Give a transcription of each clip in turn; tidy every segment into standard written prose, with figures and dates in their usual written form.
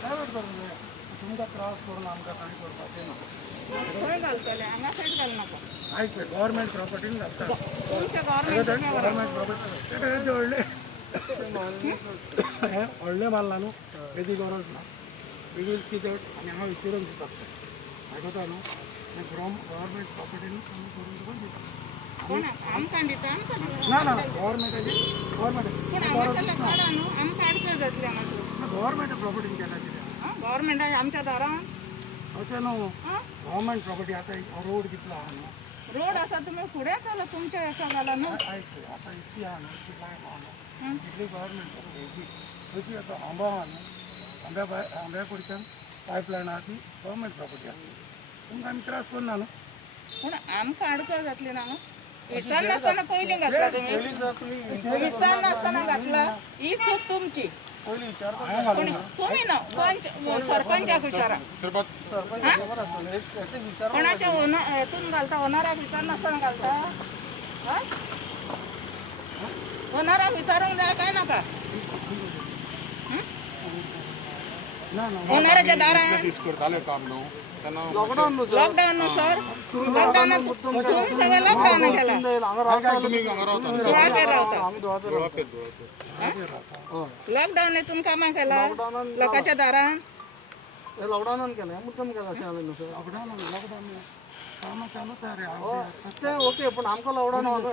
Private करून दे तुमकां त्रास करून आमकां कांय करपाचें ना. खंय घालतले हांगा सायड घाल नाका. आयक पळय गव्हर्मेंट प्रॉपर्टीन घालता. तुमच्या गव्हर्मेंट प्रॉपर्टी ते व्हडले हें व्हडलें बांदलां न्हू तेजी गरज ना. वी वील सी दॅट आनी हांगा विचारून दितात ते आयकता न्हू ते गव्हर्मेंट प्रॉपर्टीन आमी करून तुका दिता. आमकां दिता आमकां दिता. ना ना गव्हर्मेंटाची गव्हर्मेंट पूण हांगासरल्या काडा न्हू आमकां अडचण जातली हांगासर. गव्हर्मेंट प्रॉपर्टीन केला कितें गव्हर्मेंटान आमच्या दारान अशें न्हू गव्हर्मेंट प्रॉपर्टी आतां रोड कितलो आहा न्हू. रोड आसा तुमी फुडें चला तुमच्या हेका घाला न्हू. आयक आतां इतली आहा न्हू इतली लायन आहा न्हू इतली गव्हर्मेंट प्रॉपर्टी अशी आतां आंबा आहा न्हू आंब्या कडच्यान पायपलायन आहा ती गव्हर्मेंट प्रॉपर्टी आसा तुमकां आमी त्रास करना न्हू. पूण आमकां अडचण जातली ना विचार नासतना पयलीं घातला तुमी विचार नासतना घातला ही चूक तुमची. पयलीं विचार हांवें घालूं ना. तुम्ही ना सरपंचाक विचारा कोणाच्या हेतून घालता ओनराक विचार नासतना घालता. ओनराक विचारूंक जाय काय नाका ओनराच्या दारान लॉकडाऊन न्हू सर लॉकडाऊनात तुम्ही सगळं लॉकडाऊन केला सुवातेर रावता लॉकडाऊनातून कामां केला लोकांच्या दारान लॉकडाऊन केलं मुद्दम केलं अशें हांवें न्हू लॉकडाऊन कामां चालूच आहा रे ते ओके पण आमकां लॉकडाऊन वाजो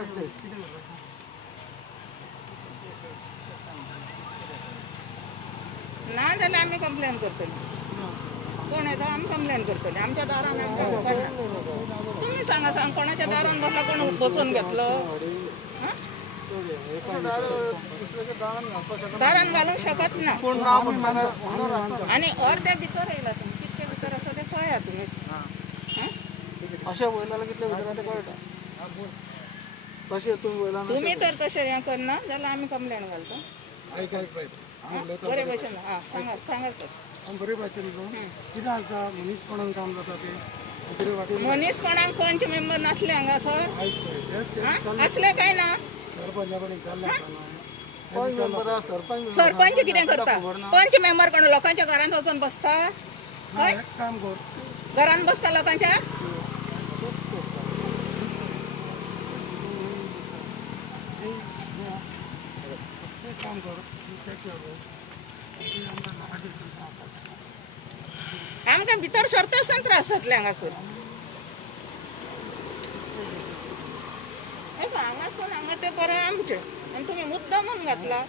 ना जाल्यार आमी कंप्लेन करतली. कोण येता आमी कंप्लेन करतली आमच्या दारान तुम्ही सांगा कोणाच्या दारान बसला कोण बसून घेतलो दारान घालूंक शकत ना आणि अर्ध्या भितर येयला तुम्ही कितके भितर आसा ते पळया तुमी अशें वयला कितले भितर ते कळटा तशें तुम्ही तर तशें हें करना जाल्यार आमी कंप्लेन घालता. आयक पळय बरे भशेन सांगात सांगात बरे भाशेन कितें आसता मनीसपणान काम जाता ते दुसरे वाटेन मनीसपणाक पंच मेंबर नासले हांगासर आयक पळय असले काय ना सरपंचा कडेन जाल्लें सरपंच कितें करता पंच मेंबर कोण लोकांच्या घरांत वचून बसता हय एक काम कर घरांत बसता लोकांच्या एक काम कर आमकां भितर सरता आसतना त्रास जातले हांगासर हांगासून हांगा ते बरें आमचें आनी तुमी मुद्दामून घातला.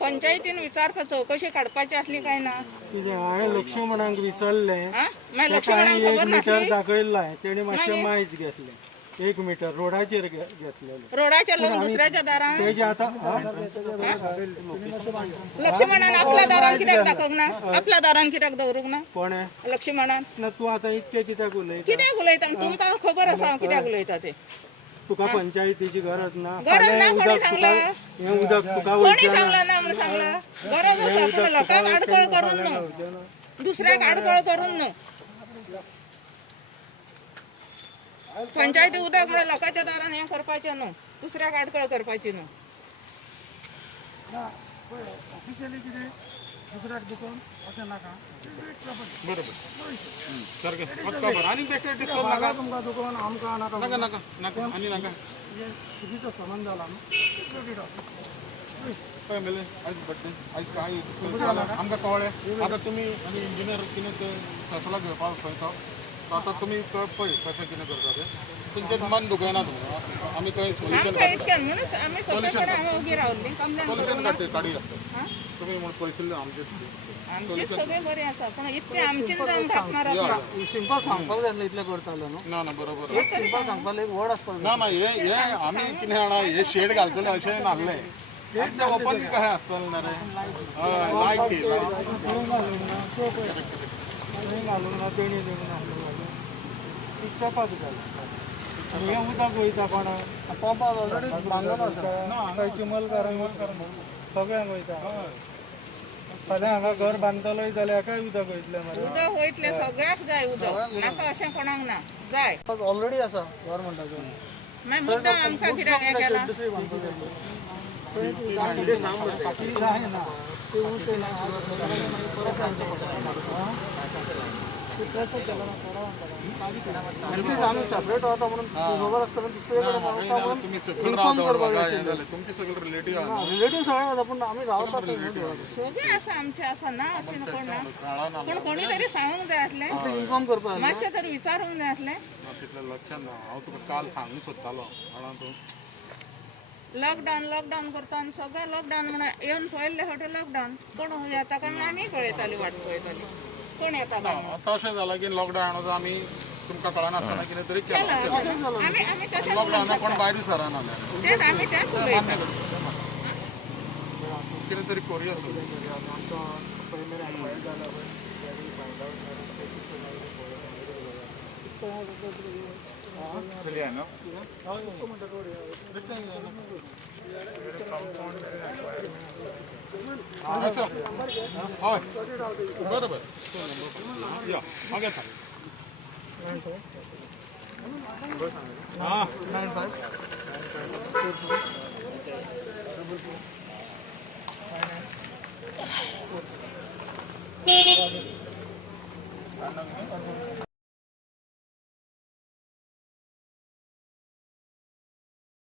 पंचायतीन विचारपाचो चौकशी काडपाची आसली काय ना हांवें लक्ष्मणाक विचारलें मागीर लक्ष्मणाक खबर नासली दाखयलां तेणी मातशें माहीत घेतलें 1 मीटर रोडाचेर घेतलेलें रोडाचेर लावून दुसऱ्याच्या दारान तेजे आतां लक्ष्मणान आपल्या दारान कित्याक दाखोवंक ना आपल्या दारान कित्याक दवरूंक ना कोणे लक्ष्मणान ना तूं आतां इतकें कित्याक उलयता कित्याक उलयता तुमकां खबर आसा हांव कित्याक उलयता ते तुका पंचायतीची गरज ना गरज ना कोणी सांगला हें उदक तुका कोणी सांगला ना म्हणून सांगला गरज आसा पूण लोकांक आडखळ करून न्हू दुसऱ्याक आडखळ करून न्हू पंचायती उदक म्हणून लोकांच्या दारान हें करपाचें न्हू दुसऱ्याक आडखळ करपाची न्हू. ऑफिशियली कितें दुसऱ्याक दुखोवन अशें नाका तुमकां दुखोवन आमकां नाका चुकीचो संबंध जाला न्हू आमकां कळ्ळें आतां तुमी आनी इंजिनियर कितें फैसला घेवपाक खंयचो आतां तुमी पळय कशें कितें करता तें तुमचें मन दुखयना तुमकां आमी खंय सोल्युशन आमी सगळे हांगा उगी रावल्ली सोल्युशन काडया तुमी म्हण पळयशिल्लें आमचें आमचे सगळे बरे आसा पूण इतके आमचें जावन घातणार सिंपल सांगपाक जाय आसलें इतलें करतालो न्हू ना बरोबर एक सिंपल सांगपाक एक वर्ड आसपाक ना हे आमी कितें जाणा हे शेड घालतले अशें नासलें ते ओपन कशें आसतलें ना रे लायट घालूंक ना तेणी चपात जालें हें उदक वयता कोणाक पंपाक ऑलरेडी बांदलेलो आसा ना हांगा चिमलकारांक सगळ्यांक वयता फाल्यां हांगा घर बांदतलोय जाल्यार काय उदक वयतलें मरे उदक वयतले सगळ्याक जाय उदक म्हाका अशें कोणाक ना जाय ऑलरेडी आसा गव्हर्मेंटाचो मागीर मुद्दाम आमकां कित्याक हें केला दुसरी बांदतली आम्ही सेपरेट राहता म्हणून खबर आसतना दुसरे कडेन रावता म्हणून तुम्ही सकल रावता तुमचे सगळे रिलेटिव्ह आहात रिलेटिव्ह सगळे आसा पूण आमी रावतात सगळें आसा आमचें आसा ना अशें नको ना काळान पूण कोणी तरी सांगूंक जाय आसलें इन्फॉर्म करपा मातशें तरी विचारूंक जाय आसलें तितलें लक्षात ना हांव तुका काल सांगूंक सोदतालो काळान तूं लॉकडावन करता आनी सगळें लॉकडावन म्हणून येवन पळयल्ले फावटी लॉकडावन कोण येता काय म्हणून आमी पळयताली वाट पळयताली कोण येता काय म्हणून. आतां अशें जालां की लॉकडावनाचो आमी तुमकां कळनासतना कितें तरी केलां आमी तशें लॉकडावनाक कोण भायर सरना तेच आमी तेच उलयता कितें तरी करुया हय बरोबर या मागे सांग